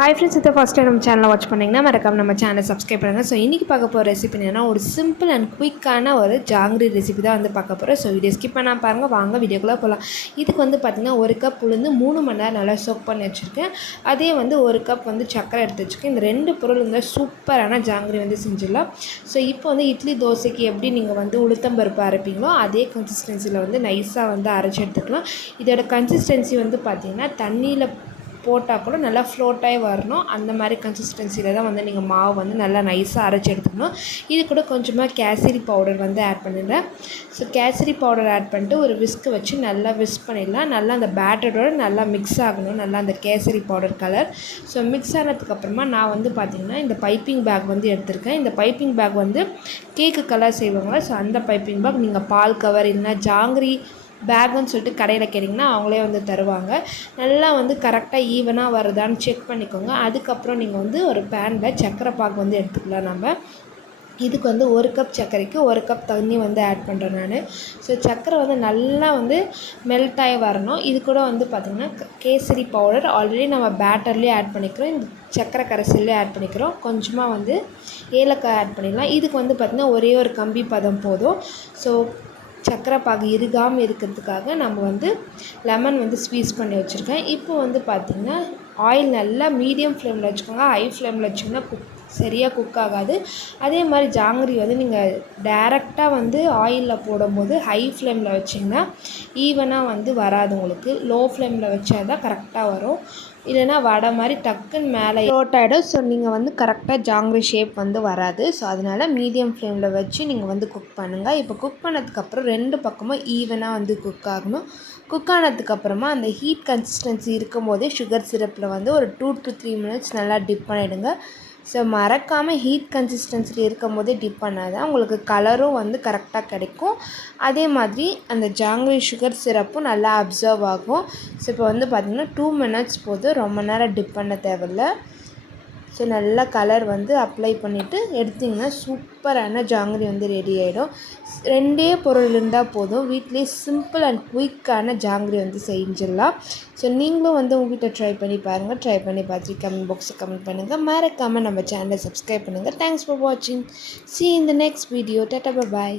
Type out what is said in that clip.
Hi friends, இதை first time நம்ம சேனலை வாட்ச் பண்ணிங்கன்னா மறக்காம நம்ம சேனலை சப்ஸ்கிரைப் பண்ணுங்கள். ஸோ இன்றைக்கி பார்க்க போகிற ரெசிபி என்னென்னா ஒரு சிம்பிள் அண்ட் குயிக்கான ஒரு ஜாங்கிரி ரெசிபி தான் வந்து பார்க்க போகிறோம். ஸோ வீடியோ ஸ்கிப் பண்ணால் பாருங்கள், வாங்க வீடியோக்குள்ளே போகலாம். இதுக்கு வந்து பார்த்திங்கன்னா 1 கப் உளுந்து 3 மணி நேரம் நல்லா சோக் பண்ணி வச்சுருக்கேன். அதே வந்து 1 கப் வந்து சக்கரை எடுத்து வச்சுருக்கேன். இந்த 2 பொருள் வந்து சூப்பரான ஜாங்கிரி வந்து செஞ்சிடலாம். ஸோ இப்போ வந்து இட்லி தோசைக்கு எப்படி நீங்கள் வந்து உளுத்தம்பருப்பு அரைப்பீங்களோ அதே கன்சிஸ்டன்சியில் வந்து நைஸாக வந்து அரைச்சி எடுத்துக்கலாம். இதோட கன்சிஸ்டன்சி வந்து பார்த்திங்கன்னா தண்ணியில் போட்டால் கூட நல்லா ஃப்ளோட்டாகி வரணும். அந்த மாதிரி கன்சிஸ்டன்சியில் தான் வந்து நீங்கள் மாவு வந்து நல்லா நைஸாக அரைச்சி எடுத்துக்கணும். இது கூட கொஞ்சமாக கேசரி பவுடர் வந்து ஆட் பண்ணிடுறேன். ஸோ கேசரி பவுடர் ஆட் பண்ணிட்டு ஒரு விஸ்க்கு வச்சு நல்லா விஸ்க் பண்ணிடலாம். நல்லா அந்த பேட்டரோட நல்லா மிக்ஸ் ஆகணும், நல்லா அந்த kesari powder colour. So mix ஆனதுக்கப்புறமா நான் வந்து பார்த்திங்கன்னா இந்த பைப்பிங் பேக் வந்து எடுத்திருக்கேன். இந்த பைப்பிங் பேக் வந்து கேக்கு கலர் செய்வாங்களா, ஸோ அந்த பைப்பிங் பேக் நீங்கள் பால் கவர் இல்லைன்னா ஜாங்கிரி பேக்குன்னு சொல்லிட்டு கடையில் கேட்டிங்கன்னா அவங்களே வந்து தருவாங்க. நல்லா வந்து கரெக்டாக ஈவனாக வருதான்னு செக் பண்ணிக்கோங்க. அதுக்கப்புறம் நீங்கள் வந்து ஒரு பேனில் சர்க்கரை பாகு வந்து எடுத்துக்கலாம். நம்ம இதுக்கு வந்து 1 கப் சர்க்கரைக்கு 1 கப் தண்ணி வந்து ஆட் பண்ணுறேன் நான். ஸோ சர்க்கரை வந்து நல்லா வந்து மெல்ட் ஆகி வரணும். இது கூட வந்து பார்த்திங்கன்னா கேசரி பவுடர் ஆல்ரெடி நம்ம பேட்டர்லேயே ஆட் பண்ணிக்கிறோம், இந்த சர்க்கரை கரைசல்லே ஆட் பண்ணிக்கிறோம். கொஞ்சமாக வந்து ஏலக்காய் ஆட் பண்ணிடலாம். இதுக்கு வந்து பார்த்திங்கன்னா ஒரே ஒரு கம்பி பதம் போதும். ஸோ சர்க்கரை பாகு இறுகாமல் இருக்கிறதுக்காக நம்ம வந்து லெமன் வந்து ஸ்க்வீஸ் பண்ணி வச்சுருக்கேன். இப்போ வந்து பார்த்திங்கன்னா ஆயில் நல்லா மீடியம் ஃப்ளேமில் வச்சுக்கோங்க. ஹை ஃப்ளேமில் வச்சிங்கன்னா சரியாக குக் ஆகாது. அதே மாதிரி ஜாங்கிரி வந்து நீங்கள் டைரெக்டாக வந்து ஆயிலில் போடும்போது ஹை ஃப்ளேமில் வச்சிங்கன்னா ஈவனாக வந்து வராது உங்களுக்கு. லோ ஃப்ளேமில் வச்சா தான் கரெக்டாக வரும். இல்லைனா வடை மாதிரி டக்குன்னு மேலே ஃப்ளோட் ஆகிடும். ஸோ நீங்கள் வந்து கரெக்டாக ஜாங்கிரி ஷேப் வந்து வராது. ஸோ அதனால் மீடியம் ஃப்ளேமில் வச்சு நீங்கள் வந்து குக் பண்ணுங்கள். இப்போ குக் பண்ணதுக்கப்புறம் 2 பக்கமும் ஈவனாக வந்து குக் ஆகணும். குக் ஆனதுக்கப்புறமா அந்த ஹீட் கன்சிஸ்டன்சி இருக்கும் போதே சுகர் சிரப்பில் வந்து ஒரு 2 to 3 minutes நல்லா டிப் பண்ணிவிடுங்க. ஸோ மறக்காமல் ஹீட் கன்சிஸ்டன்சியில் இருக்கும் போதே டிப் பண்ணால் தான் உங்களுக்கு கலரும் வந்து கரெக்டாக கிடைக்கும். அதே மாதிரி அந்த ஜாங்கிரி சுகர் சிரப்பும் நல்லா அப்சர்வ் ஆகும். ஸோ இப்போ வந்து பார்த்திங்கன்னா 2 minutes போதும், ரொம்ப நேரம் டிப் பண்ண தேவையில்ல. ஸோ நல்லா கலர் வந்து அப்ளை பண்ணிவிட்டு எடுத்திங்கன்னா சூப்பரான ஜாங்கிரி வந்து ரெடி ஆகிடும். 2 பொருள் இருந்தால் போதும், வீட்லேயே சிம்பிள் அண்ட் குயிக்கான ஜாங்கிரி வந்து செஞ்சிடலாம். ஸோ நீங்களும் வந்து உங்கள் வீட்டை ட்ரை பண்ணி பாருங்கள். ட்ரை பண்ணி பார்த்துட்டு கமெண்ட் பாக்ஸில் கமெண்ட் பண்ணுங்கள். மறக்காமல் நம்ம சேனலை சப்ஸ்கிரைப் பண்ணுங்கள். தேங்க்ஸ் ஃபார் வாட்சிங். See you in the next video. Tata, bye bye.